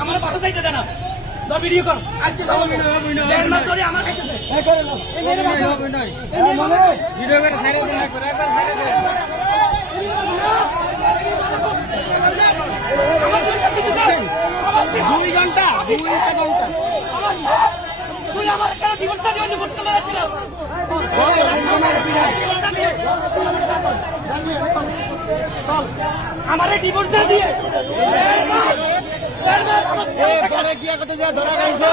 আমার বাসা যাইতে দেনা ভিডিও কর আজকে আমার ভিডিও করে ছাড়িয়ে দেন একবার ছাড়িয়ে দেন দুই ঘন্টা তুই আমার কেন জীবনটা দিয়ে ভোটটা রাখছিলাম আমার ডিভোর্স দিয়ে পরে গিয়া কত যা ধরা গেছে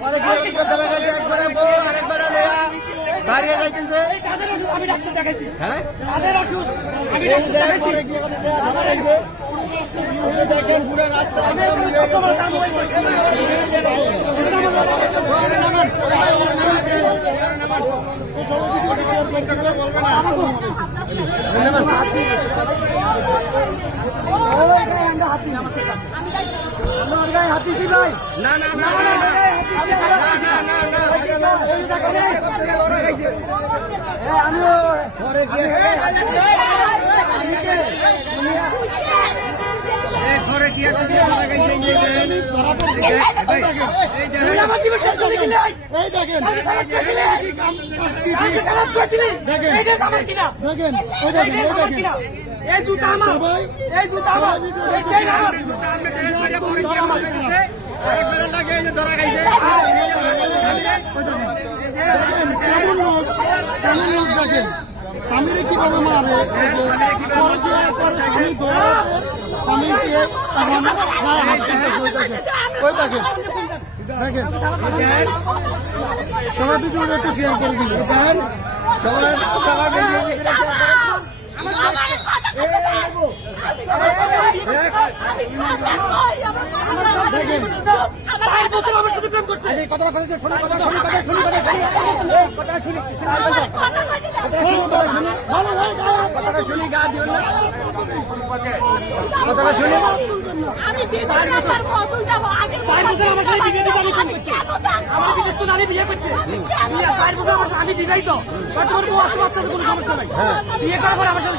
পরে গিয়া কত ধরা গেছে একবারে বউ আরেকবারে লয়া দাঁড়িয়ে যাইতেছে কাদের ওষুধ আমি ডাক্তার দেখাইছি হ্যাঁ কাদের ওষুধ আমি ডাক্তার দেখাইছি পরে গিয়া কত ধরা গেছে দেখেন পুরো রাস্তা হাতি ভাই না না না আমিও ঘরে গিয়ে ঘরে গিয়ে এই জুতা আমার এই জুতা আমার কেমন লোক দেখেন স্বামীরে কিভাবে মারে স্বামী স্বামীকে এখন ওই দেখেন দেখেন সবাই ভিডিওটা একটু শেয়ার করে দিবেন কথাটা শুনি গা দিও না কথাটা শুনি আমি বিয়ে করছি আমি বিবাহিত কোনো সমস্যা নাই বিয়ে করার পর আমার সাথে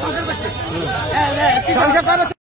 সংসার করছে